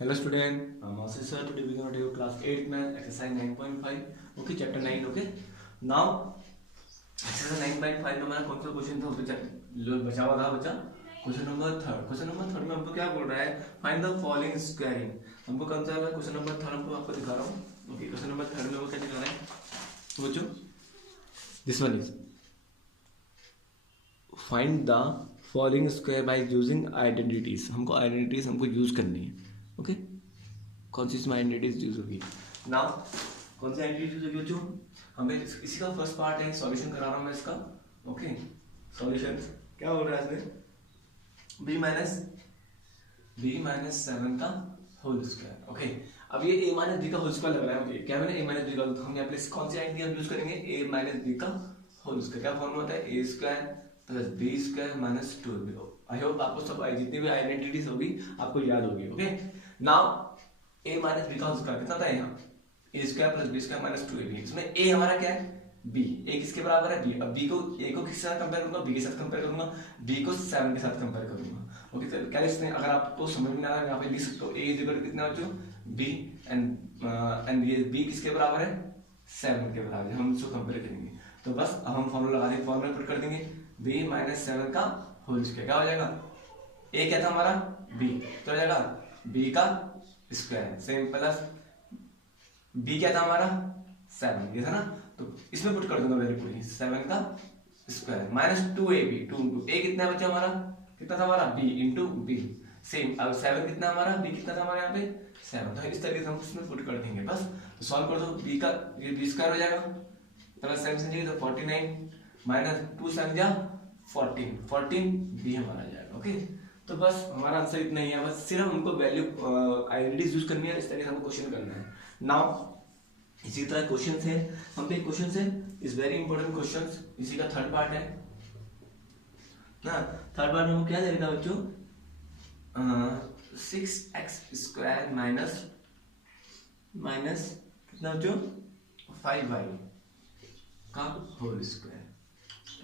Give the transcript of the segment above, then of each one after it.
Hello student, I'm Ashish sir. Today we're going to do class 8 math exercise 9.5. Okay, chapter 9. Okay, now exercise 9.5 में हमारा कौन सा question था जो बचा हुआ था बचा क्वेश्चन नंबर थर्ड में हमको क्या बोल रहा है, फाइंड द फॉलोइंग स्क्वायरिंग। हमको कौन सा है क्वेश्चन नंबर थर्ड, हमको आपको दिखा रहा हूँ। ओके, क्वेश्चन नंबर थर्ड में वो क्या दिखा रहा है, बच्चों this one is find the following square by using identities. हमको आइडेंटिटीज हमको यूज करनी है। ओके, कौन सी इसमें आइडेंटिटीज यूज होगी नाउ, कौन सी आइडेंटिटीज यूज होगी बच्चों, हमें इसी का फर्स्ट पार्ट है, सॉल्यूशन करा रहा हूं मैं इसका। ओके, सॉल्यूशन क्या हो रहा है इसमें, बी माइनस 7 का होल स्क्वायर। ओके, अब ये a माइनस बी का होल स्क्वायर लग रहा है मुझे, क्या मैंने a माइनस बी का, तो हम यहाँ पे कौन सी आइडेंटिटी हम यूज करेंगे, a माइनस बी का होल स्क्वायर। क्या फॉर्मूला होता है, a square plus b square minus 2b। I hope आपको सब जितनी भी आइडेंटिटीज होगी आपको याद होगी। Okay, now a minus b का होल स्क्वायर कितना था यहाँ, a square plus b square minus 2ab। इसमें a हमारा क्या है, b, a किसके बराबर है, b। अब b को a को किसके साथ कंपेयर करूंगा, b के साथ कंपेयर करूंगा, b को 7 के साथ कंपेयर करूंगा। ओके, तो क्या लिखते हैं, अगर आपको समझ में आ रहा है यहाँ पे लिख सकते हो, a इज इक्वल टू कितना बच्चों, b एंड ये b किसके बराबर है, 7 के बराबर है। हम इसको कंपेयर करेंगे तो बस अब हम फॉर्मूला लगा देंगे, फॉर्मूला पुट कर देंगे, b माइनस 7 का होल स्क्वायर क्या हो जाएगा, a क्या था हमारा b, तो हो जाएगा b का स्क्वायर सेम प्लस b क्या था हमारा 7, ये था ना, तो इसमें पुट कर दूंगा वैल्यू पूरी, 7 का square minus 2ab, 2 into a कितना बचा हमारा, कितना था हमारा b इंटू b सेम। अब 7 कितना हमारा, b कितना था हमारे यहाँ पे 7, तो इस तरीके से हम इसमें पुट कर देंगे बस। तो सॉल्व कर दो, b का ये b स्क्वायर हो जाएगा प्लस 7 से तो 49 माइनस 2 संख्या 14 b हमारा आ जाएगा। ओके, तो बस हमारा आंसर इतना ही है, बस सिर्फ हमको वैल्यू आइडेंटिटीज यूज करनी है, इस तरीके से हमको क्वेश्चन करना है। नाउ इसी तरह क्वेश्चन है, हम पे क्वेश्चन है, इज वेरी इंपॉर्टेंट क्वेश्चन, इसी का थर्ड पार्ट है ना। थर्ड पार्ट में हम क्या देगा बच्चों, 6x स्क्वायर माइनस कितना बच्चों 5y का whole square.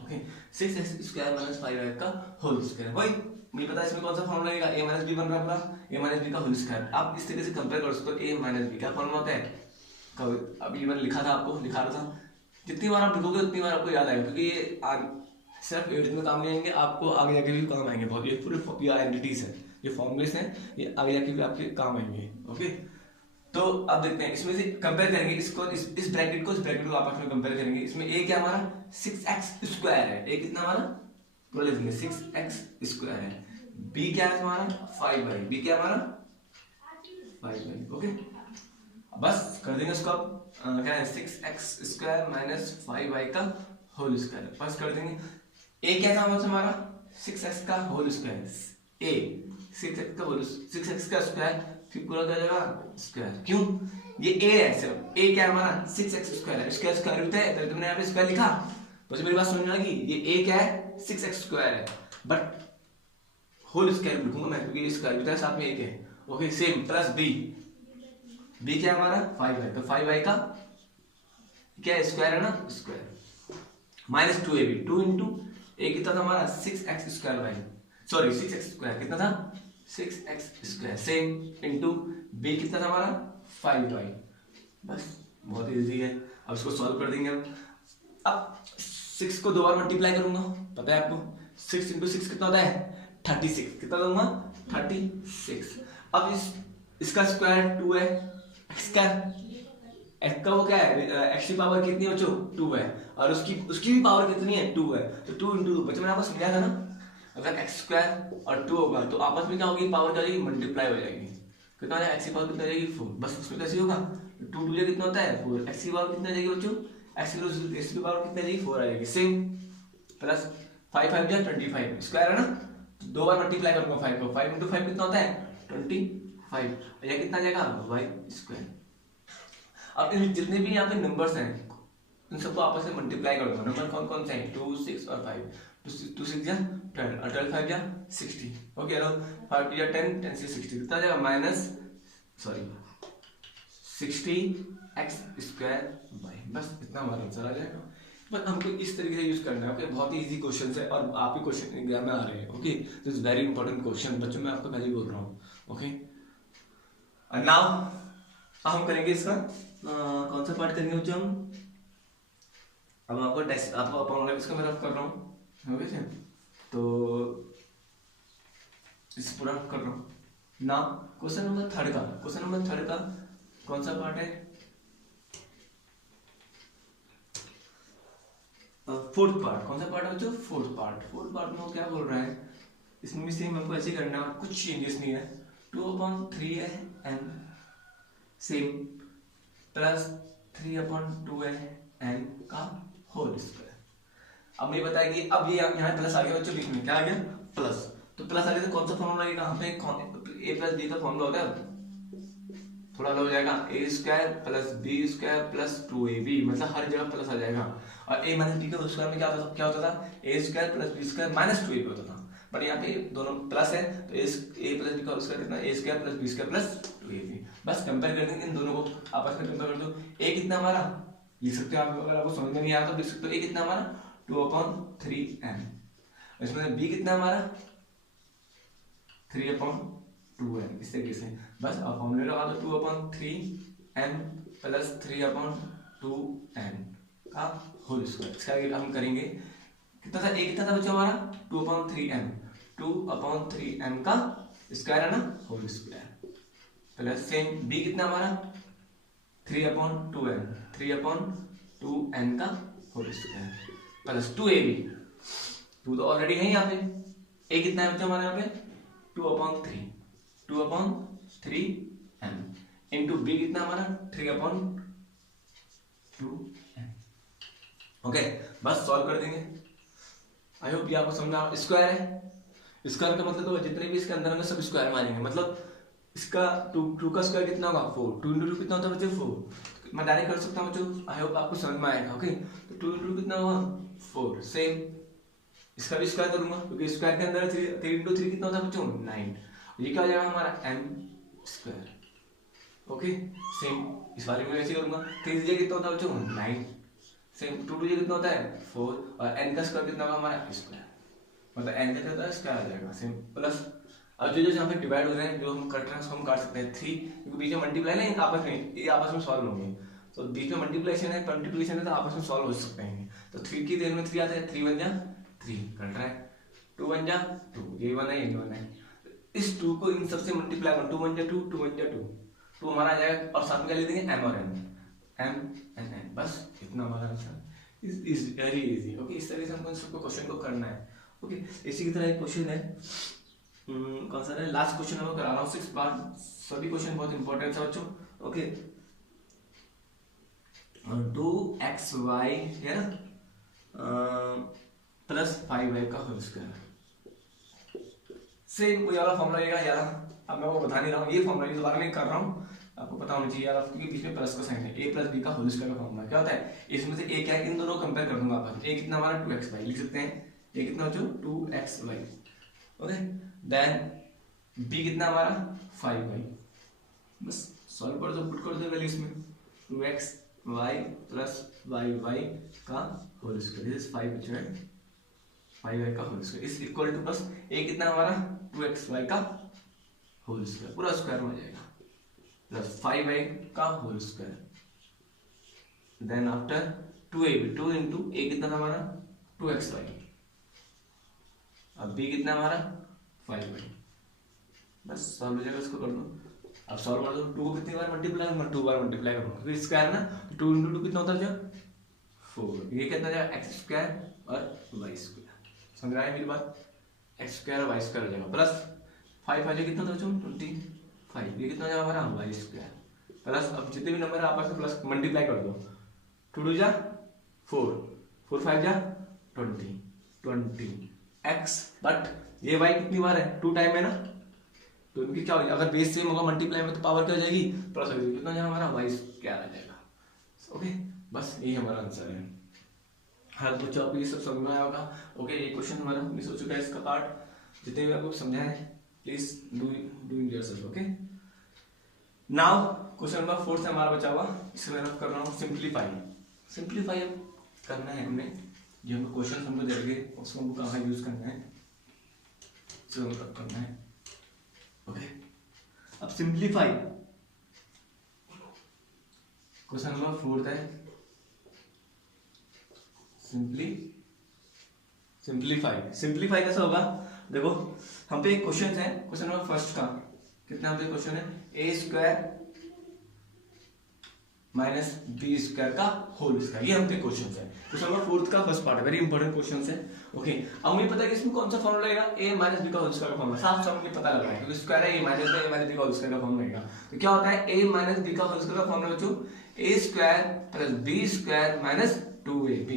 Okay, 6x square minus 5y का होल स्क्वायर, वही मुझे पता है इसमें कौन सा फॉर्मूला लगेगा, a माइनस बी बन रहा है पूरा, a माइनस बी का होल स्क्वायर। आप इस तरीके से कंपेयर कर सकते हो, a माइनस बी क्या फॉर्मूला होता है, अभी मैंने लिखा था, आपको लिखा रहा था, जितनी बार आप लिखोगे उतनी बार आपको याद आएगा, क्योंकि ये सिर्फ 8th में काम नहीं आएंगे, आपको आगे जाके भी काम आएंगे बहुत। ये पूरे आइडेंटिटीज है, ये फॉर्मुलेस हैं, ये आगे जाके भी आपके काम आएंगे। ओके, तो अब देखते हैं, इसमें से कंपेयर करेंगे इसको, इस ब्रैकेट को इस ब्रैकेट को आपस में कंपेयर करेंगे। इसमें a क्या हमारा 6x स्क्वायर है, a कितना हमारा पूरा लिखेंगे 6x स्क्वायर है, b क्या है हमारा 5y, b क्या हमारा 5y। ओके, बस कर देंगे इसको, अब क्या है 6x स्क्वायर माइनस 5y का होल स्क्वायर, बस कर देंगे। a क्या था हमारा 6x का होल स्क्वायर, a 6x का स्क्वायर, फिर पूरा क्या जाएगा स्क्वायर, क्यों ये a है, सिर्फ a क्या है हमारा 6x स्क्वायर है, इसका स्क्वायर रूट है, तो तुमने यहाँ पे स्क्वायर लिखा, बस मेरी बात समझ में आ गई, ये a क्या है 6x स्क्वायर है, बट होल स्क्वायर लिखूंगा मैं क्योंकि स्क्वायर रूट है साथ में 1 है। ओके, सेम प्लस b क्या है हमारा 5y, तो 5y का क्या स्क्वायर है ना square minus 2ab, 2 into a कितना था हमारा 6x square y, sorry 6x square कितना था 6x square same into b कितना था हमारा 5y। बस बहुत इजी है, अब इसको सॉल्व कर देंगे। अब 6 को 2 बार मल्टीप्लाई करूंगा, पता है आपको 6 इंटू 6 कितना होता है 36, कितना दूंगा 36। अब इसका स्क्वायर 2 है, x का वो क्या है, x की पावर कितनी है बच्चों 2 है, और उसकी भी पावर कितनी है 2 है, तो 2 इंटू बच्चों मैंने आपको समझाया था ना, अगर x स्क्वायर और 2 होगा तो आपस में क्या होगी, पावर क्या हो जाएगी मल्टीप्लाई हो जाएगी, कितना हो जाएगा x की पावर कितना हो जाएगी 4, बस उसमें कैसे होगा 2 2 कितना होता है 4, x की पावर कितना जाएगी बच्चों, x की पावर कितना जाएगी 4 आ जाएगी सेम, प्लस 5 5 जा 25 स्क्वायर है ना, तो 2 बार मल्टीप्लाई करूंगा 5 को, 5 इंटू 5 कितना होता है 25, यह कितना जाएगा y स्क्वायर। अब इन जितने भी यहाँ पे नंबर्स हैं उन सबको आपस में मल्टीप्लाई कर दूंगा, नंबर कौन कौन से हैं 2 6 और 5, 2 6 जा 12 और 12 5 जा 60। ओके, 5 2 जा 10, 10 से 60 कितना जाएगा माइनस 60x स्क्वायर y, बस इतना हमारा आंसर आ जाएगा। बट हमको इस तरीके से यूज करना है। ओके, बहुत ही इजी क्वेश्चन है और आप ही क्वेश्चन एग्जाम में आ रहे हैं। Okay, this is very important question बच्चों, मैं आपको पहले ही बोल रहा हूँ। ओके, नाउ हम करेंगे इसका कौन सा पार्ट करेंगे बच्चों हम। अब आपको टेस्ट आपको अपन इसका मैं रफ कर रहा हूँ, ओके। तो इस पूरा कर रहा हूँ ना। क्वेश्चन नंबर थर्ड का कौन सा पार्ट है, फोर्थ पार्ट। कौन सा पार्ट है बच्चों, फोर्थ पार्ट में क्या बोल रहा है, इसमें भी सेम हमको ऐसे करना है, कुछ चेंजेस नहीं है। 2/3 है n सेम प्लस 3/2 है n का होल स्क्वायर। अब मुझे बताया कि अब ये यहाँ प्लस आ गया बच्चों, बीच में क्या आ गया प्लस। तो प्लस आ गया तो कौन सा फॉर्मूला लगेगा, यहाँ पे a प्लस बी का फॉर्मूला होता है, थोड़ा अलग हो जाएगा, a square plus b square plus 2ab, मतलब हर जगह प्लस आ जाएगा। और a माइनस बी का स्क्वायर में क्या होता था a square plus b square minus 2ab होता था, बट यहाँ पे दोनों प्लस है तो a प्लस बी का स्क्वायर कितना, a square plus b square plus 2ab। बस कंपेयर कर देंगे इन दोनों को, आपस में कंपेयर कर दो। a कितना हमारा लिख सकते हो आप, अगर आपको समझ में नहीं आया तो लिख सकते हो, a कितना हमारा 2/3n, इसमें b कितना हमारा 3/2n, इस तरीके से। बस अब फॉर्मूला लगा दो 2/3n प्लस 3/2n का होल स्क्वायर। इसका आगे हम करेंगे कितना था, a कितना था बच्चों हमारा 2/3n का स्क्वायर है ना, whole square plus same b कितना हमारा 3/2n का होल स्क्वायर प्लस 2ab, 2 तो ऑलरेडी है यहाँ पे, a कितना है बच्चों हमारे यहाँ पे 2/3n इंटू b कितना हमारा 3/2n। ओके, बस सॉल्व कर देंगे। आई होप ये आपको समझा। स्क्वायर है, स्क्वायर का मतलब तो जितने भी इसके अंदर होंगे सब स्क्वायर में आ जाएंगे, मतलब इसका 2 का स्क्वायर कितना होगा 4, 2 इंटू 2 कितना होता है बच्चों 4, मैं डायरेक्ट कर सकता हूँ बच्चों, आई होप आपको समझ में आएगा। ओके, तो 2 इंटू 2 कितना होगा 4, सेम इसका भी स्क्वायर करूंगा क्योंकि स्क्वायर के अंदर 3 इंटू 3 कितना होता है बच्चों 9, ये क्या हो जाएगा हमारा m स्क्वायर। ओके, सेम इस बारे में ऐसे करूंगा, 3 से कितना होता है बच्चों 9, सेम 2 टू कितना होता है 4, और n का स्क्वायर कितना होगा हमारा स्क्वायर, मतलब n का क्या होता है स्क्वायर आ जाएगा सेम प्लस। अब जो यहाँ पे डिवाइड हो रहे हैं, जो हम कट रहे हैं उसको हम काट सकते हैं 3, क्योंकि बीच में मल्टीप्लाई नहीं आपस में, ये आपस में सॉल्व होंगे, तो बीच में मल्टीप्लिकेशन है मल्टीप्लिकेशन है तो आपस में सॉल्व हो सकते हैं। तो 3 की देर में 3 आता है, 3 बन जा 3 कट रहा है, 2 बन जा 2, ये 1 है ये 1 है, इस 2 को इन सबसे मल्टीप्लाई कर, 2 बन जा 2, 2 बन जा 2, 2 हमारा आ जाएगा, और साथ में क्या ले देंगे m और n, m and n, बस इतना हमारा answer is very easy. Okay, इस तरीके से हमको इन सबको क्वेश्चन को करना है। ओके, इसी की तरह एक क्वेश्चन है, कौन सा है, लास्ट क्वेश्चन मैं करा रहा हूँ 6 बार, सभी क्वेश्चन बहुत इंपॉर्टेंट है बच्चों। ओके, 2xy है ना प्लस 5y का होल स्क्वायर, सेम वही वाला फॉर्मूला रहेगा यार। अब मैं वो बता नहीं रहा हूँ, ये फॉर्मूला दोबारा नहीं कर रहा हूँ, आपको पता होना चाहिए यार, क्योंकि बीच में प्लस का साइन है, a प्लस बी का होल स्क्वायर का फॉर्मूला क्या होता है, इसमें से a क्या है, इन दोनों कंपेयर कर दूंगा आपस में। a कितना हमारा 2xy लिख सकते हैं, a कितना बच्चों 2xy, ओके, देन b कितना हमारा 5y, बस सॉल्व कर दो, पुट कर दो वैल्यू इसमें, 2xy प्लस 5y का होल स्क्वायर, दिस इज 5 बच्चों, 5y का whole square is equal to, बस a कितना हमारा 2xy का होल स्क्वायर पूरा स्क्वायर में हो जाएगा प्लस 5y का whole square, then after 2ab, 2 into a कितना था हमारा 2xy, अब b कितना हमारा 5y, बस सॉल्व हो जाएगा, इसको कर दो। अब सॉल्व कर दो, 2 को कितनी बार मल्टीप्लाई करूंगा 2 बार मल्टीप्लाई करूंगा क्योंकि स्क्वायर ना, 2 इंटू 2 कितना होता है 4, ये कितना जाएगा x स्क्वायर और y स्क्वायर, समझ रहा है मेरी बात, x स्क्वायर और y स्क्वायर हो जाएगा प्लस 5 कितना था बच्चों 25, ये कितना हो जाएगा हमारा y स्क्वायर प्लस, अब जितने भी नंबर है आपस में प्लस मल्टीप्लाई कर दो, 2 2 जा 4, 4 5 जा 20 x, बट ये y कितनी बार है 2 टाइम है ना, तो इनकी क्या होगी, अगर बेस सेम होगा मल्टीप्लाई में तो पावर क्या हो जाएगी प्लस हो जाएगी, कितना हो जाएगा हमारा y स्क्वायर आ जाएगा। ओके, बस यही हमारा आंसर है। हाँ बच्चों, आपको ये सब समझ में आया होगा। ओके, ये क्वेश्चन हमारा मिस हो चुका है, इसका पार्ट जितने भी आपको समझाए please do in yourself. Okay, now question number 4 से हमारा बचा हुआ, इसे मैं रफ कर रहा हूँ, सिंप्लीफाई अब करना है हमने, जो हमको क्वेश्चन हमको दे रहे उसको हमको कहाँ यूज करना है, इसको हमको करना है। ओके, अब सिंप्लीफाई क्वेश्चन नंबर 4 है सिंप्लीफाई कैसा होगा? देखो हम पे एक क्वेश्चन है, क्वेश्चन नंबर फर्स्ट का कितना हम पे क्वेश्चन है, a square minus b square का होल स्क्वायर, ये हम पे क्वेश्चन है। क्वेश्चन नंबर 4 का फर्स्ट पार्ट है, वेरी इंपॉर्टेंट क्वेश्चन है। ओके, अब मुझे पता है कि इसमें कौन सा फॉर्मूला लगेगा, ए माइनस बी का होल स्क्वायर का फॉर्मूला साफ साफ मुझे पता लग रहा है, क्योंकि स्क्वायर है ए माइनस बी का होल स्क्वायर का फॉर्मूला लगेगा। तो क्या होता है, ए माइनस बी का होल स्क्वायर का फॉर्मूला बच्चों, a square plus b square minus 2ab,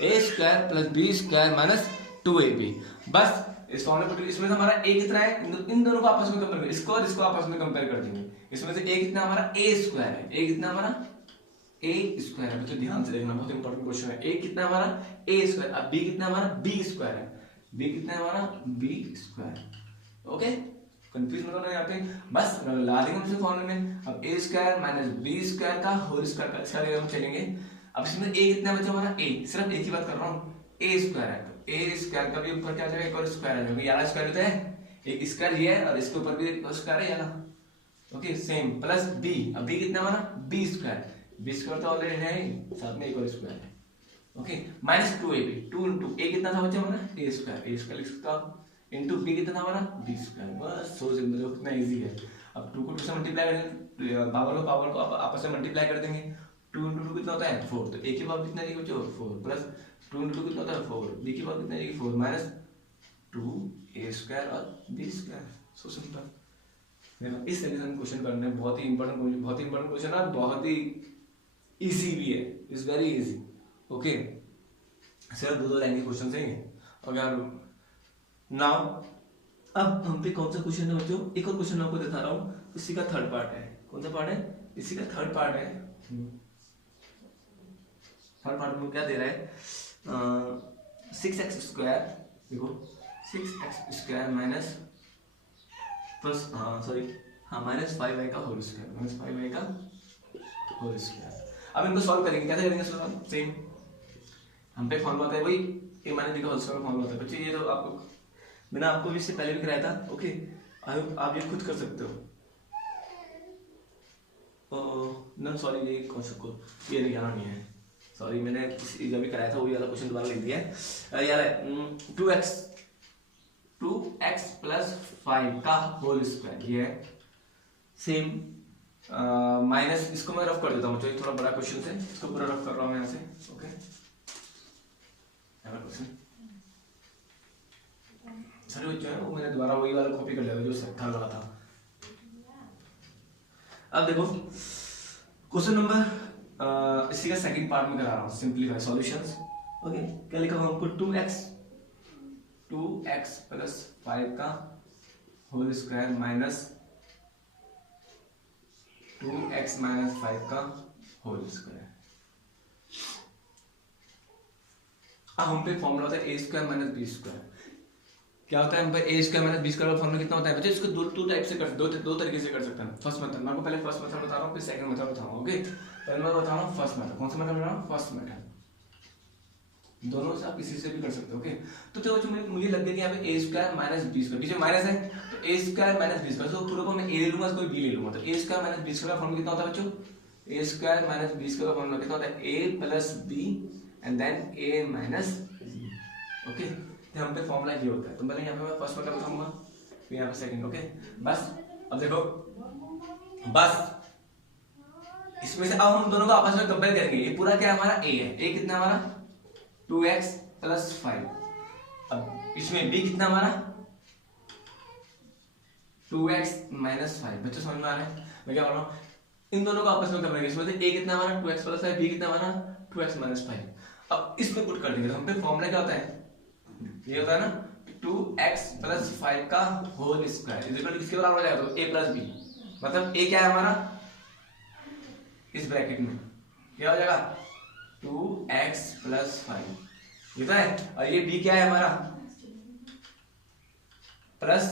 a square plus b square minus 2ab। बस इस फॉर्मूले पर इसमें से हमारा ए कितना है, इन दोनों को आपस में कंपेयर करेंगे, इसको और इसको आपस में कंपेयर कर देंगे। इसमें से ए कितना हमारा, ए स्क्वायर है, ए कितना हमारा ए स्क्वायर है, बच्चों ध्यान से देखना, बहुत इंपॉर्टेंट क्वेश्चन है। ए कितना हमारा, ए स्क्वायर, अब बी कितना हमारा, बी स्क्वायर है, बी कितना हमारा, बी स्क्वायर। ओके, कंफ्यूज मत होना यहाँ पे, बस ला देंगे हम फॉर्मूले में। अब ए स्क्वायर माइनस बी स्क्वायर का होल स्क्वायर का अच्छा हम चलेंगे। अब इसमें ए कितना बचा हमारा, ए, सिर्फ एक ही बात कर रहा हूँ, ए स्क्वायर है, तो ए स्क्वायर का भी ऊपर क्या जाएगा, एक और स्क्वायर है, क्योंकि यार स्क्वायर होता है, एक स्क्वायर ये है और इसके ऊपर भी एक स्क्वायर है यार। ओके, सेम प्लस बी, अब बी कितना हमारा, बी स्क्वायर, बी स्क्वायर तो ऑलरेडी है ही, साथ में एक और स्क्वायर है। Okay, minus 2ab, 2 into a कितना था बच्चा हमारा, ए स्क्वायर लिख सकता हूं, इंटू बी कितना था हमारा, बी स्क्वायर। बस सो सिंपल, कितना इजी है। अब 2 को 2 से मल्टीप्लाई कर देंगे, पावर को आपस में मल्टीप्लाई कर देंगे, 2 इंटू 2 कितना होता है 4, तो ए की पावर कितना आएगी बच्चों 4, प्लस 2 इंटू 2 कितना होता है 4, बी की पावर कितना आएगी 4, माइनस 2 ए स्क्वायर और बी स्क्वायर। सो सिंपल, इस तरीके से हम क्वेश्चन करने हैं, बहुत ही इंपॉर्टेंट क्वेश्चन है, बहुत ही इजी भी है, इज वेरी इजी। ओके, सिर्फ 2 लाइन के क्वेश्चन हैं। अगर नाउ अब हम पे कौन सा क्वेश्चन है बच्चों, एक और क्वेश्चन आपको दिखा रहा हूँ, इसी का थर्ड पार्ट है। कौन सा पार्ट है, इसी का थर्ड पार्ट है। थर्ड पार्ट में क्या दे रहा है, 6x स्क्वायर, देखो 6x square minus plus minus 5y का होल स्क्वायर, माइनस 5y का होल स्क्वायर। अब इनको सॉल्व करेंगे, कैसे करेंगे सॉल्व, सेम हम पे फॉर्मूला होता है वही ए माइनस बी का होल स्क्वायर फॉर्मूला होता है बच्चे, ये तो आपको मैंने आपको भी इससे पहले भी कराया था। ओके, आप ये खुद कर सकते हो। ना सॉरी, ये कौन सा को ये नहीं आना नहीं है, सॉरी मैंने जब भी कराया था वही वाला क्वेश्चन दोबारा लिख दिया है यार। 2x प्लस 5 का होल स्क्वायर, ये है सेम माइनस, इसको मैं रफ कर देता हूँ, जो थोड़ा बड़ा क्वेश्चन है इसको पूरा रफ कर रहा हूँ यहाँ से। ओके, सर जो है वो मैंने दोबारा वही वाला कॉपी कर लिया जो थर्ड वाला था। अब देखो क्वेश्चन नंबर इसी का सेकंड पार्ट में करा रहा हूँ, सिंपलीफाई सॉल्यूशंस। ओके, क्या लिखा हुआ हमको, 2x प्लस 5 का whole square minus 2x minus 5 का होल स्क्वायर। अब हम पे फॉर्मूला होता है a square minus b square. क्या होता है हम पे ए स्क्वायर माइनस बी स्क्वायर का फॉर्मूला कितना होता है बच्चे, इसको दो टाइप से दो तरीके से कर सकते हैं। फर्स्ट मेथड, मैं आपको पहले फर्स्ट मेथड बता रहा हूँ, फिर सेकंड मेथड बताऊंगा। ओके, पहले मैं बता रहा हूँ फर्स्ट मेथड। कौन सा मेथड बता रहा हूँ, फर्स्ट मेथड। दोनों से आप किसी से भी कर सकते हो। ओके, तो जो मुझे लग गया कि यहाँ पे ए स्क्वायर माइनस बी स्क्वायर, पीछे माइनस है तो a square minus b square, तो पूरे को मैं ए ले लूंगा, कोई बी ले लूंगा, तो a square minus b square का फॉर्मूला कितना होता है बच्चों, a square minus b square का फॉर्मूला कितना होता है, a plus b and then a minus b. Okay, तो हम पे फॉर्मूला ये होता है। तो पहले यहाँ पे मैं फर्स्ट मेथड बताऊंगा, फिर यहाँ पे सेकंड। ओके, बस अब देखो, बस इसमें से अब हम दोनों को आपस में कंपेयर करेंगे। ये पूरा क्या हमारा ए है, ए कितना हमारा 2x प्लस 5, अब इसमें b कितना हमारा 2x माइनस 5। बच्चों समझ में आ रहा है मैं क्या बोल रहा हूँ, इन दोनों को आपस में कंपेयर करेंगे। इसमें से a कितना हमारा 2x प्लस 5, b कितना हमारा 2x माइनस 5। अब इसमें पुट कर देंगे तो हम पे फॉर्मूला क्या होता है, ये होता है ना 2x प्लस 5 का whole square is equal to किसके बराबर हो जाएगा, तो a प्लस b, मतलब a क्या है हमारा इस ब्रैकेट में क्या हो जाएगा 2x प्लस 5, ये तो है, और ये b क्या है हमारा plus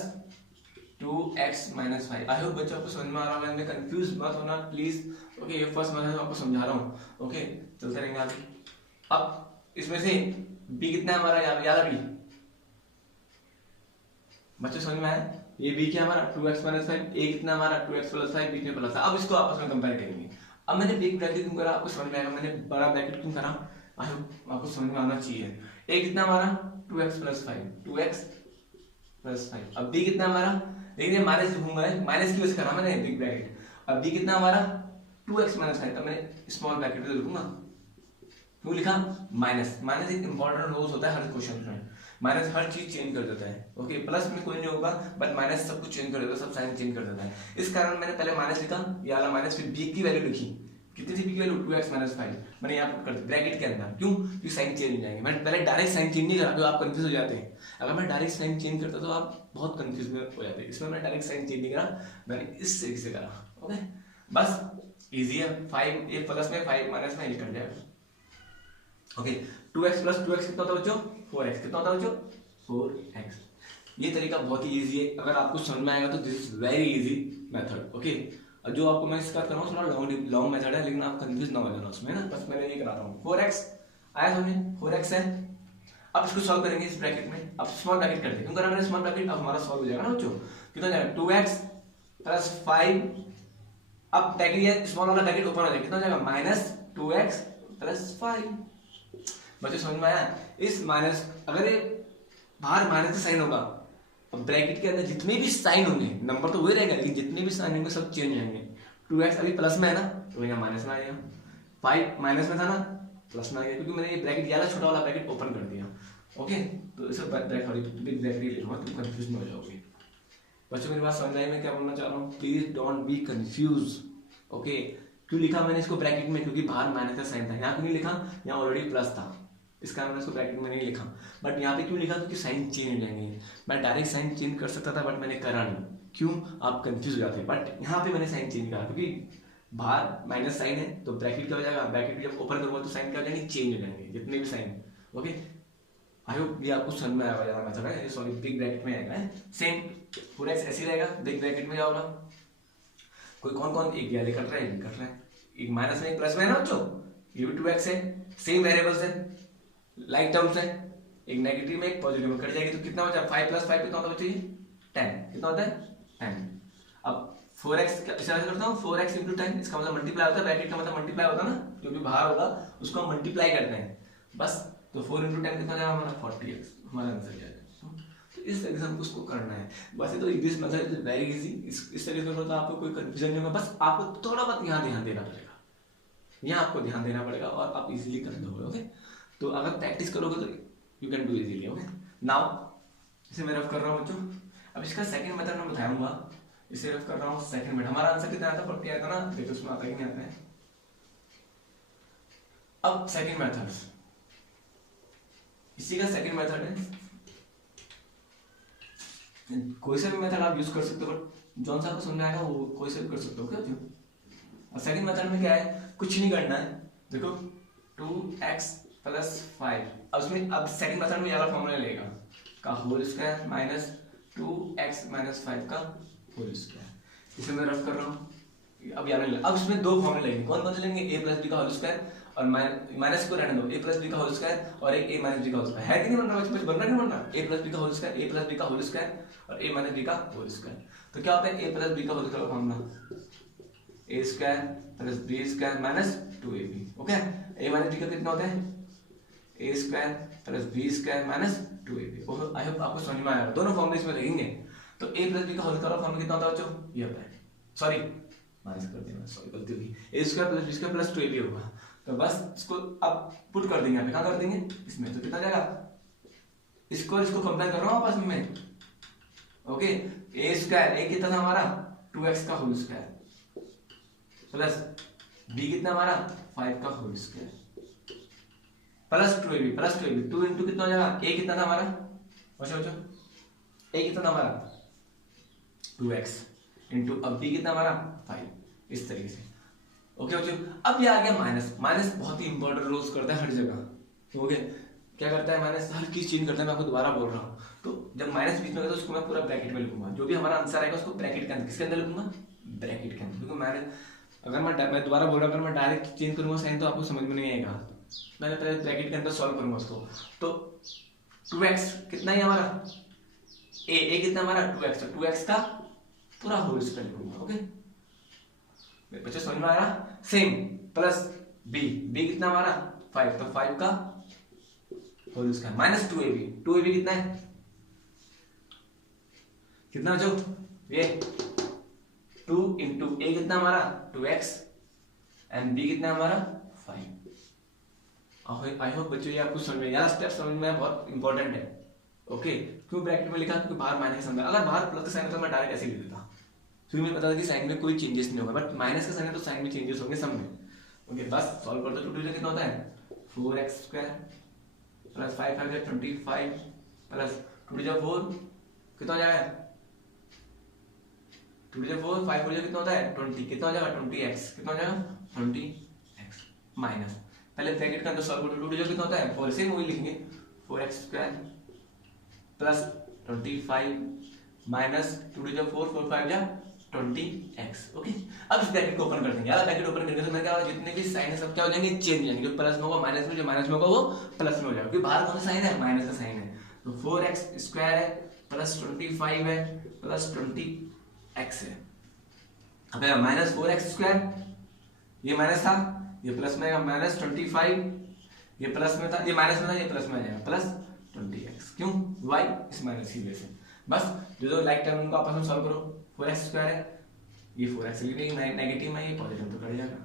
2x minus 5। I hope बच्चों आपको समझ में आ रहा है, कंफ्यूज मत होना प्लीज। ओके, ये फर्स्ट मेथड आपको समझा रहा हूँ। ओके, चलते रहेंगे आगे। अब इसमें से b कितना है हमारा, यार b बच्चों समझ में आया, ये b क्या हमारा 2x माइनस 5, a कितना हमारा 2x प्लस 5, b कितना प्लस 5। अब इसको आपस में कंपेयर करेंगे। अब मैंने बिग ब्रैकेट क्यों करा, आपको समझ में आएगा मैंने बड़ा ब्रैकेट क्यों करा, आपको समझ में आना चाहिए। ए कितना हमारा 2x + 5, 2x + 5। अब बी कितना हमारा, देखिए माइनस लिखूंगा, माइनस की वजह से करा मैंने बिग ब्रैकेट। अब बी कितना हमारा 2x - 5, तब मैंने स्मॉल ब्रैकेट में लिखूंगा। क्यों लिखा, माइनस, माइनस एक इंपॉर्टेंट रोल होता है हर क्वेश्चन में, माइनस हर चीज चेंज कर देता है। ओके, प्लस में कोई नहीं होगा, बट माइनस सब कुछ चेंज कर देता है, सब साइन चेंज कर देता है। इस कारण मैंने पहले माइनस लिखा, ये वाला माइनस, फिर बी की वैल्यू लिखी, कितनी थी बी की वैल्यू 2x - 5, मैंने यहाँ पर कर दी ब्रैकेट के अंदर। क्यों, क्योंकि साइन चेंज हो जाएंगे। मैंने पहले डायरेक्ट साइन चेंज नहीं करा, तो आप कंफ्यूज हो जाते हैं। अगर मैं डायरेक्ट साइन चेंज करता तो आप बहुत कंफ्यूज हो जाते हैं, इसमें मैंने डायरेक्ट साइन चेंज नहीं करा, मैंने इस तरीके से करा। ओके, बस इजी है, 5 ये प्लस में 5 माइनस में ये कट जाएगा। ओके, 2x + 2x कितना होता है बच्चों, 4x, कितना होता है बच्चों 4x। ये तरीका बहुत ही इजी है, अगर आपको समझ में आएगा तो this is very easy method. Okay, और जो आपको मैं इसका कर रहा हूँ थोड़ा लॉन्ग मेथड है, लेकिन आप कंफ्यूज ना हो जाना उसमें ना, बस मैंने ये करा रहा हूँ। 4x आया समझे, 4x है। अब इसको सॉल्व करेंगे इस ब्रैकेट में, अब स्मॉल ब्रैकेट करते हैं, क्यों करा मैंने स्मॉल ब्रैकेट, अब हमारा सॉल्व हो जाएगा ना बच्चों। कितना हो जाएगा 2x + 5, अब ब्रैकेट स्मॉल वाला ब्रैकेट ओपन हो जाएगा, कितना हो जाएगा -2x + 5। बच्चों समझ में आया, इस माइनस, अगर ये बाहर माइनस का साइन होगा, अब ब्रैकेट के अंदर जितने भी साइन होंगे, नंबर तो वही रहेगा, लेकिन जितने भी साइन होंगे सब चेंज होंगे। 2x अभी प्लस में है ना, तो यहाँ माइनस में आ गया, 5 माइनस में था ना, प्लस में आ गया, क्योंकि मैंने ये ब्रैकेट वाला छोटा वाला ब्रैकेट ओपन कर दिया। ओके, तो इसे बिग ब्रैकेट लिखूंगा, तुम कंफ्यूज नहीं हो जाओगे। बच्चों मेरी बात समझ आई, मैं क्या बोलना चाह रहा हूँ, please don't be confuse. Okay, क्यों लिखा मैंने इसको ब्रैकेट में, क्योंकि बाहर माइनस का साइन था, यहाँ क्यों नहीं लिखा, यहाँ ऑलरेडी प्लस था, इस कारण मैंने इसको ब्रैकेट में नहीं लिखा। बट यहाँ पे क्यों लिखा, क्योंकि साइन चेंज हो जाएंगे। मैं डायरेक्ट साइन चेंज कर सकता था, बट मैंने करा नहीं, क्यों, आप कंफ्यूज हो जाते। बट यहाँ पे मैंने साइन चेंज करा, क्योंकि बाहर माइनस साइन है, तो ब्रैकेट क्या हो जाएगा, ब्रैकेट जब ओपन करूंगा तो साइन क्या हो जाएंगे, चेंज हो जाएंगे जितने भी साइन। ओके, आई होप ये आपको समझ में आएगा, ज्यादा मेथड है, सॉरी बिग ब्रैकेट में आएगा सेम 4x ऐसे रहेगा, बिग ब्रैकेट में जाओगा। कोई कौन कौन, एक ये कट रहा है, एक कट रहा है, एक माइनस में एक प्लस में है ना बच्चों, ये भी 2x है, सेम वेरिएबल्स है, लाइक टर्म्स है, एक नेगेटिव में एक पॉजिटिव में कट जाएगी, तो कितना बचा 5 + 5 कितना होता है बच्चों, 10, कितना होता है 10। अब 4x इसे करता हूँ, 4x × 10, इसका मतलब मल्टीप्लाई होता है, ब्रैकेट का मतलब मल्टीप्लाई होता है ना, जो भी बाहर होगा उसको हम मल्टीप्लाई करते हैं बस। तो 4 × 10 कितना जाएगा हमारा 40x, हमारा आंसर जाएगा। तो इस तरीके से हमको उसको करना है। वैसे तो this method is very easy, इस तरीके से तो आपको कोई कंफ्यूजन नहीं होगा, बस आपको थोड़ा बहुत यहाँ ध्यान देना पड़ेगा, यहाँ आपको ध्यान देना पड़ेगा और आप इजीली कर दोगे। ओके, तो अगर प्रैक्टिस करोगे तो you can do easily. Okay, now इसे मैं रफ कर रहा हूँ बच्चों। अब इसका सेकंड मेथड मैं बताऊंगा, इसे रफ कर रहा हूँ सेकंड मेथड। हमारा आंसर कितना आता है 40 आया था ना, देखो उसमें आता ही नहीं आता है। अब सेकंड मेथड, इसी का सेकंड मेथड है, कोई सा भी मेथड आप यूज कर सकते हो, बट जौन सा आपको समझ में आएगा वो कोई सा भी कर सकते हो। क्या होती है, और सेकंड मेथड में क्या है, कुछ नहीं करना है, देखो 2x + 5, अब उसमें अब सेकंड मेथड में ये वाला फॉर्मूला लेगा का होल स्क्वायर माइनस 2x - 5 का होल स्क्वायर। इसे मैं रफ कर रहा हूँ, अब याद नहीं, अब इसमें दो फॉर्मूले लेंगे, कौन कौन से लेंगे, a + b का होल स्क्वायर और माइनस को रहने दो, a + b का होल स्क्वायर और एक a - b का होल स्क्वायर, है कि नहीं बन रहा, कुछ बन रहा है, नहीं बन रहा, a + b का होल स्क्वायर, a + b का होल स्क्वायर और a - b का होल स्क्वायर। तो क्या होता है a + b का होल स्क्वायर का formula, a² + b² - 2ab। Okay, a - b का कितना होता है, a² + b² - 2ab। आई होप आपको समझ में आया, दोनों फॉर्मूले इसमें लगेंगे। तो a + b का होल स्क्वायर का फॉर्मूला कितना होता है बच्चों, ये होता है, सॉरी माइनस कर देना, सॉरी गलती होगी, a² + b² + 2ab होगा। तो बस इसको अब पुट कर देंगे, यहाँ पे कहाँ कर देंगे, इसमें, तो कितना जाएगा, इसको कंपेयर कर रहा हूँ आपस में। ओके, a² कितना था हमारा 2x का होल स्क्वायर प्लस b कितना हमारा 5 का whole square plus 2ab 2 into कितना हो जाएगा, a कितना था हमारा बच्चों, a कितना था हमारा 2x इंटू अब b कितना हमारा 5, इस तरीके से। ओके बच्चों, अब ये आ गया माइनस। माइनस बहुत ही इंपॉर्टेंट रोल्स करता है हर जगह। ओके, क्या करता है माइनस, हर चीज चेंज करता है, मैं आपको दोबारा बोल रहा हूँ। तो जब माइनस बीच में होगा तो उसको मैं पूरा ब्रैकेट में लिखूंगा, जो भी हमारा आंसर आएगा उसको ब्रैकेट के अंदर, किसके अंदर लिखूंगा, ब्रैकेट के अंदर, क्योंकि माइनस, अगर मैं दोबारा बोल रहा हूँ, अगर मैं डायरेक्ट चेंज करूंगा साइन तो आपको समझ में नहीं आएगा, मैंने पहले ब्रैकेट के अंदर सॉल्व करूंगा उसको। तो 2x कितना है हमारा, a कितना हमारा 2x, तो 2x का पूरा होल स्क्वायर लिखूंगा। ओके, बच्चों समझ में आ रहा? सेम प्लस बी, बी कितना हमारा 5, तो 5 का whole square minus 2ab, 2ab कितना है, कितना जो ये 2 इंटू ए कितना हमारा 2x एंड बी कितना हमारा 5। आई होप बच्चों ये आपको समझ में, यार स्टेप समझ में बहुत इंपॉर्टेंट है। ओके, क्यों ब्रैकेट में लिखा, क्योंकि बाहर माइनस का साइन, अगर बाहर प्लस का साइन होता तो मैं डायरेक्ट ऐसे ही लिख देता, क्योंकि मुझे पता था कि साइन में कोई चेंजेस नहीं होगा, बट माइनस का साइन है तो साइन में चेंजेस होंगे सब में। ओके, बस सॉल्व कर दो। 2 कितना होता है 4x स्क्वायर प्लस 5 5 25 प्लस 2 4 कितना हो जाएगा 2 4 5 4 कितना होता है 20, कितना हो जाएगा 20x, कितना हो जाएगा 20x माइनस, पहले ब्रैकेट का अंदर सॉल्व करो। 2 कितना होता है 4, से वही लिखेंगे 4x स्क्वायर प्लस 25 माइनस 2 4 4 5 जा 20x। ओके, अब इस ब्रैकेट को ओपन कर देंगे। यार ब्रैकेट ओपन करने से मैं क्या, जितने भी साइन है सब क्या हो जाएंगे, चेंज हो जाएंगे, जो प्लस में होगा माइनस में, जो माइनस में होगा वो प्लस में हो जाएगा, क्योंकि बाहर कौन सा साइन है, माइनस का साइन है। तो 4x स्क्वायर है प्लस 25 है प्लस 20x है। अब माइनस 4x स्क्वायर, ये माइनस था, ये प्लस में आएगा माइनस 25, ये प्लस में था, ये माइनस में था, ये प्लस में आ जाएगा प्लस 20x। क्यों, y इस माइनस की वजह से। बस जो लाइक टर्म उनको आपस में सॉल्व करो। 4x स्क्वायर है, ये 4x नेगेटिव में, ये पॉजिटिव तो कट जाएगा।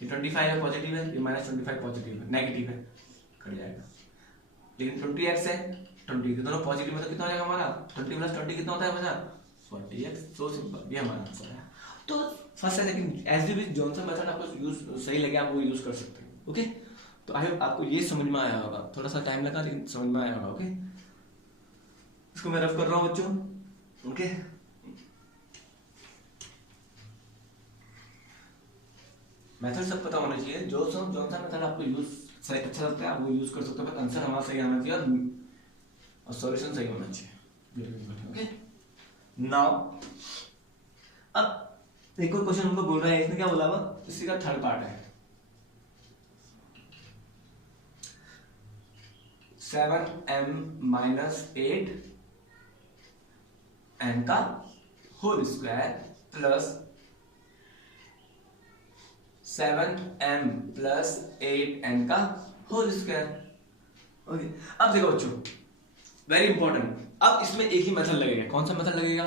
ये 25 है पॉजिटिव है, ये माइनस 25 पॉजिटिव है, नेगेटिव है, कट जाएगा। लेकिन 20x है 20, दोनों पॉजिटिव में, तो कितना हो जाएगा हमारा 20 प्लस 20 कितना होता है हमारा 40x। सो सिंपल, ये हमारा आंसर है। तो फर्स्ट है, लेकिन एज डी जॉनसन मेथड आपको यूज सही लगे, आप वो यूज कर सकते हैं। ओके, तो आई होप आपको ये समझ में आया होगा, थोड़ा सा टाइम लगा लेकिन समझ में आया होगा। ओके, इसको मैं रफ कर रहा हूँ बच्चों। ओके, मेथड सब पता होना चाहिए, जो सा मेथड आपको यूज सही अच्छा लगता है आप वो यूज कर सकते हो, बट आंसर हमारा सही आना चाहिए और सॉल्यूशन सही होना चाहिए। ओके, नाउ अब एक और क्वेश्चन हमको बोल रहा है, इसने क्या बोला हुआ, इसी का थर्ड पार्ट है 7m माइनस 8 n का whole square plus 7m plus 8n का होल स्क्वायर। ओके, अब देखो बच्चों, वेरी इंपॉर्टेंट, अब इसमें एक ही मेथड लगेगा। कौन सा मेथड लगेगा,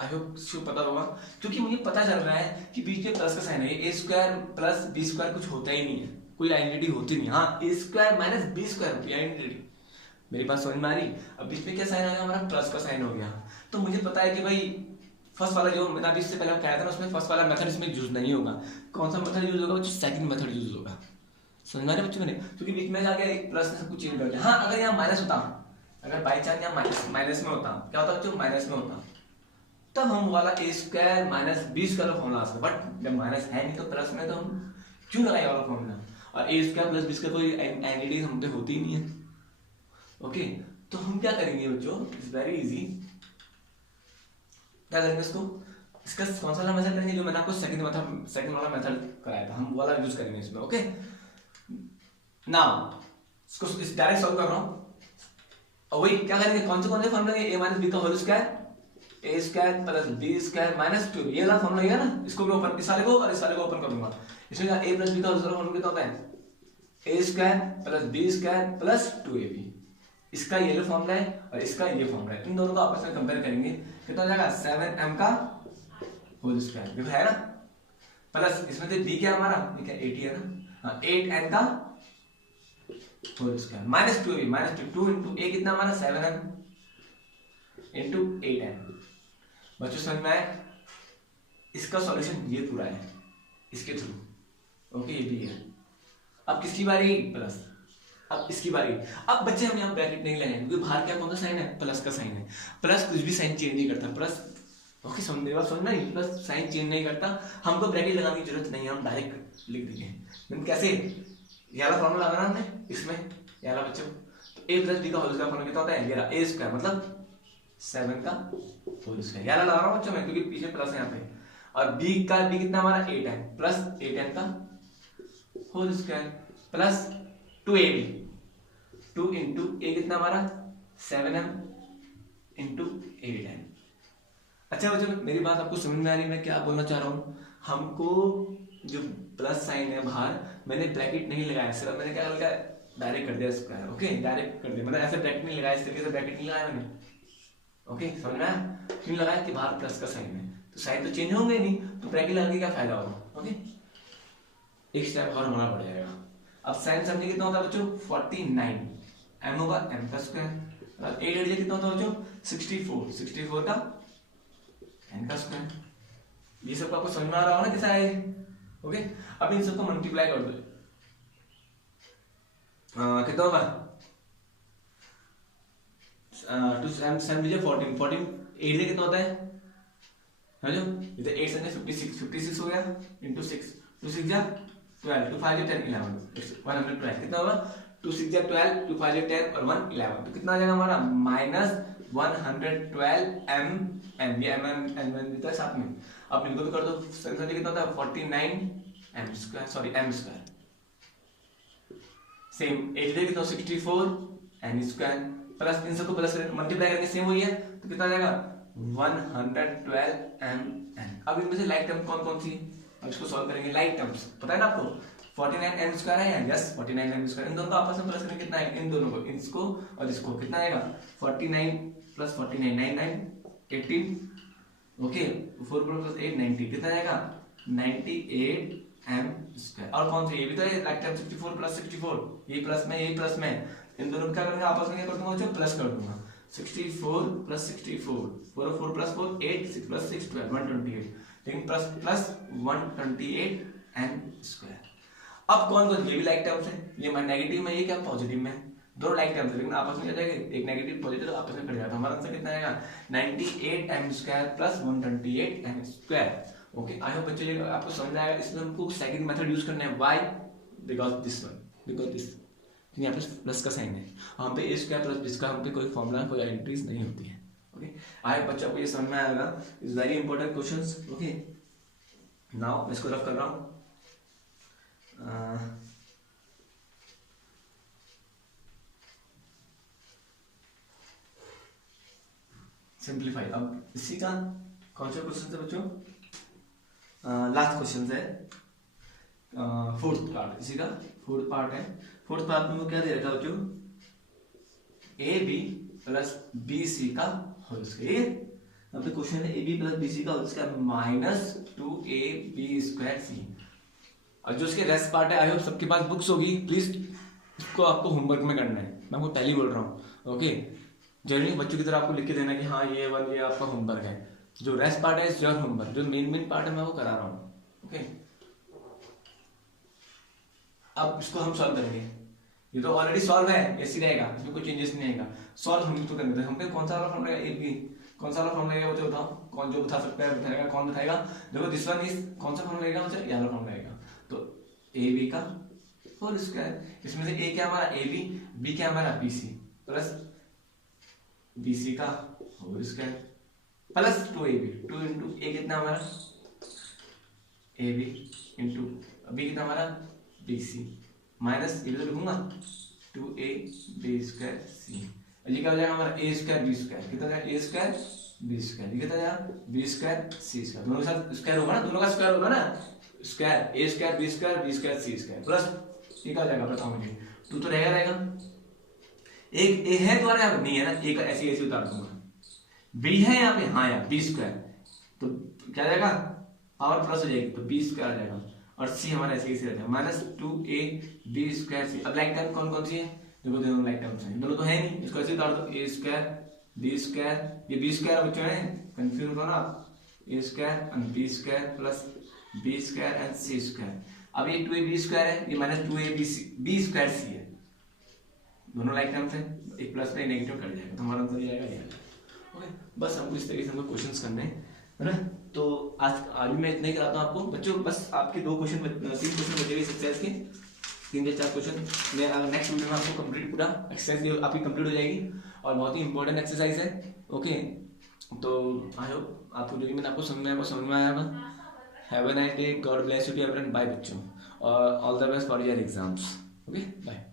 आई होप इसको पता होगा, क्योंकि मुझे पता चल रहा है कि बीच में प्लस का साइन है, a square plus b square कुछ होता ही नहीं है, कोई आइडेंटिटी होती नहीं। हाँ, ए स्क्वायर माइनस बी स्क्वायर होती है आइडेंटिटी, मेरी बात समझ में आ रही। अब बीच में क्या साइन आ गया हमारा, प्लस का साइन हो गया, तो मुझे पता है कि भाई फर्स्ट वाला जो मैंने अभी इससे पहले कहा था ना, उसमें फर्स्ट वाला मेथड इसमें यूज नहीं होगा। कौन सा मेथड यूज होगा, सेकंड मेथड यूज होगा। समझ में आ रहा है बच्चों मैंने, क्योंकि बीच में जाके प्लस ने सब कुछ चेंज कर दिया। हाँ, अगर यहाँ माइनस होता, अगर बाई चांस यहाँ माइनस में होता, क्या होता बच्चों, माइनस में होता, तब हम वाला ए स्क्वायर माइनस बी स्क्वायर का फॉर्मूला आ सकता, बट जब माइनस है नहीं तो प्लस में, तो हम क्यों लगाए वाला फॉर्मूला। और ए स्क्वायर प्लस बी स्क्वायर कोई आइडेंटिटी हम पे होती ही नहीं है। ओके, तो हम क्या करेंगे बच्चों, इट्स वेरी इजी। क्या करेंगे इसको, इसका कौन सा वाला मेथड करेंगे, जो मैंने आपको सेकंड वाला मेथड कराया था, हम वाला यूज करेंगे इसमें। ओके, नाउ इसको इस डायरेक्ट सॉल्व कर रहा हूं, और वही क्या करेंगे, कौन से फॉर्मूला है, ए माइनस बी का whole square, a square plus b square minus 2, ये वाला फॉर्मूला है ना, इसको मैं ओपन, इस वाले को और इस वाले को ओपन करूंगा। इसमें ए प्लस बी का होल फॉर्मूला कितना होता है, a square plus b square plus 2ab। इसका ये फॉर्मूला है और इसका ये फॉर्मूला है, इन दोनों को आपस में कंपेयर करेंगे, कितना हो जाएगा 7m का होल स्क्वायर, देखो है ना, प्लस इसमें से b क्या हमारा, ये क्या 80 है ना, हाँ 8n का whole square minus 2ab, minus 2 into a कितना हमारा 7m इंटू 8n। बच्चों समझ में आए, इसका सॉल्यूशन ये पूरा है इसके थ्रू। ओके, ये भी है। अब किसकी बारी, प्लस, अब इसकी बारी। अब बच्चे हम यहाँ ब्रैकेट नहीं लगाएंगे, क्योंकि बाहर क्या कौन सा साइन है, प्लस का साइन है, प्लस कुछ भी साइन चेंज नहीं करता, प्लस। ओके, मेरी बात समझना, प्लस साइन चेंज नहीं करता, हमको ब्रैकेट लगाने की जरूरत नहीं है, हम डायरेक्ट लिख देंगे। कैसे, ये वाला फॉर्मूला लगाना हमने इसमें, ये वाला बच्चों, तो a प्लस b का होल स्क्वायर फॉर्मूला कितना होता है, ये रहा, a स्क्वायर मतलब 7 का होल स्क्वायर, ये वाला लगा रहा हूं बच्चों मैं, क्योंकि पीछे प्लस है यहाँ पे, और b कितना हमारा 8 है, प्लस 8n का whole square plus 2ab, 2 into a कितना हमारा 7m इंटू 8n। अच्छा बच्चों, मेरी बात आपको समझ में आ रही है मैं क्या बोलना चाह रहा हूँ? हमको जो प्लस साइन है बाहर, मैंने ब्रैकेट नहीं लगाया, सिर्फ मैंने क्या लगाया, डायरेक्ट कर दिया स्क्वायर। ओके, डायरेक्ट कर दिया, मतलब ऐसे ब्रैकेट नहीं लगाया, इस तरीके से ब्रैकेट नहीं लगाया मैंने। ओके, समझ में आया? क्यों लगाया कि बाहर प्लस का साइन है, तो साइन तो चेंज होंगे नहीं, तो ब्रैकेट लगाने का क्या फायदा होगा। ओके, एक स्टेप और हमारा बढ़ जाएगा। अब साइन समझे कितना होता है बच्चों? 49 m होगा m का स्क्वायर। अब 8 8 कितना होता है बच्चों? 64, 64 का n का स्क्वायर। ये सब आपको समझ में आ रहा होगा ना कैसा है? ओके, अब इन सबको मल्टीप्लाई कर दो। कितना होगा? 14 14 8 से कितना होता है? समझो, इधर 8 से 56 56 हो गया इंटू 6 2 6 जा 12 2 5 10 11 112 कितना होगा? 2 6 जा 12 2 5 10 और 1 11, तो कितना आ जाएगा हमारा? माइनस 112 m m, ये m देता है साथ में। अब इनको भी कर दो, संख्या कितना होता है? 49 m square, sorry m square. Same 8 दे कितना? 64 n स्क्वायर प्लस इन सबको प्लस मल्टीप्लाई करके सेम हुई है, तो कितना आ जाएगा? 112 m n। अब इनमें से लाइक टर्म कौन कौन सी? अब इसको सॉल्व करेंगे। लाइक टर्म्स पता है ना आपको? 49 m स्क्वायर है, यस 49 m स्क्वायर, इन दोनों को आपस में प्लस करेंगे, कितना है? इन दोनों को, इसको और इसको, कितना आएगा? 49 प्लस 49 99 18, ओके 4 प्लस 8 90, कितना आएगा? 98 m स्क्वायर। और कौन सी? ये भी तो है लाइक टर्म 64 प्लस 64, ये प्लस में यही प्लस में, इन दोनों को क्या करेंगे आपस में? क्या कर दूंगा बच्चों? प्लस कर दूंगा। 64 प्लस 64 4 और 4 प्लस 4 8 6 प्लस 6 12 128, लेकिन प्लस प्लस 128 m स्क्वायर। अब कौन कौन? ये भी लाइक टर्म्स है, ये नेगेटिव में, ये क्या पॉजिटिव में, दोनों लाइक टर्म्स है, लेकिन आपस में क्या जाएगा? एक नेगेटिव पॉजिटिव आपस में कट जाएगा। हमारा आंसर कितना आएगा? 98 m square plus 128 m square. Okay, I hope बच्चों ये आपको समझ आएगा। इसमें हमको सेकंड मेथड यूज करना है। Why? Because this one, because this, यहाँ पे प्लस का साइन है, हम पे ए स्क्वायर प्लस बी स्क्वायर, हम पे कोई फॉर्मूला कोई आइडेंटिटीज नहीं होती है। ओके, आई होप बच्चों को ये समझ में आएगा। Is very important questions. Okay, now मैं इसको रफ कर रहा हूँ। सिंप्लीफाई। अब इसी का कौन सा क्वेश्चन है बच्चों? लास्ट क्वेश्चन है, फोर्थ पार्ट, इसी का फोर्थ पार्ट है। फोर्थ पार्ट में वो क्या दे रखा है बच्चों? A b plus b c का होल स्क्वायर। अब तो क्वेश्चन है a b plus b c का whole square minus 2ab square c. और जो इसके रेस्ट पार्ट है, आई होप सबके पास बुक्स होगी, प्लीज इसको आपको होमवर्क में करना है, मैं आपको पहले ही बोल रहा हूँ। ओके, जरूरी बच्चों की तरह आपको लिख के देना कि हाँ ये वन, ये आपका होमवर्क है। जो रेस्ट पार्ट है इस योर होमवर्क, जो मेन पार्ट है मैं वो करा रहा हूँ। ओके, अब इसको हम सॉल्व करेंगे। ये तो ऑलरेडी सॉल्व है, ऐसे रहेगा, इसमें कोई चेंजेस नहीं आएगा। सॉल्व हम तो करेंगे, हम पे कौन सा वाला फॉर्म रहेगा? ए बी, कौन सा वाला फॉर्म रहेगा बच्चों बताओ? कौन जो बता सकता है बताएगा? कौन बताएगा? देखो दिस वन इज कौन सा फॉर्म रहेगा बच्चों? ये वाला फॉर्म रहेगा। तो ए बी का होल स्क्वायर, इसमें से ए क्या हमारा? ए बी, बी क्या हमारा? B c, plus b c का whole square plus 2ab, 2 into a कितना हमारा? ए बी इंटू बी कितना हमारा? बी सी, माइनस ये तो लिखूंगा 2ab स्क्वायर सी। और ये क्या हो जाएगा हमारा? ए स्क्वायर बी स्क्वायर, कितना हो जाएगा? ए स्क्वायर बी स्क्वायर, ये कितना हो जाएगा? बी स्क्वायर सी स्क्वायर, दोनों के साथ स्क्वायर होगा ना, दोनों का स्क्वायर होगा ना, square a square b square C square, plus ये क्या हो जाएगा बताओ मुझे? 2 तो रहेगा, एक ए है तो यहाँ नहीं है ना, ए का ऐसे ऐसे उतार दूंगा। बी है यहाँ पे, हाँ यार बी स्क्वायर, तो क्या जाएगा? पावर प्लस हो जाएगी, तो बी स्क्वायर आ जाएगा। और सी हमारा ऐसे कैसे आ जाएगा? माइनस 2ab स्क्वायर सी। अब लाइक टर्म कौन कौन सी है? देखो दोनों लाइक टर्म्स हैं, दोनों तो है नहीं, इसको ऐसे उतार दो, ए स्क्वायर बी स्क्वायर, ये बी स्क्वायर बच्चों है, कंफ्यूज हो ना आप, a square and b square plus b square and c square. अब ये 2ab स्क्वायर है, ये माइनस 2ab बी स्क्वायर सी है, दोनों लाइक टर्म्स हैं, एक प्लस में नेगेटिव कट जाएगा, तो हमारा आंसर जाएगा ये। ओके, बस हमको इस तरीके से हमको क्वेश्चंस करने हैं, है ना। तो आज मैं इतना ही कराता हूँ आपको बच्चों, बस आपके 3 क्वेश्चन बचे हुए एक्सरसाइज के, 3 से 4 क्वेश्चन। मैं नेक्स्ट वीडियो में आपको कंप्लीट पूरा एक्सरसाइज आपकी कंप्लीट हो जाएगी, और बहुत ही इंपॉर्टेंट एक्सरसाइज है। ओके, तो आई होप आपको जो मैंने आपको समझ में आया होगा। Have a nice day, God bless you to everyone, bye बच्चों, और all the best for your exams. Okay, bye.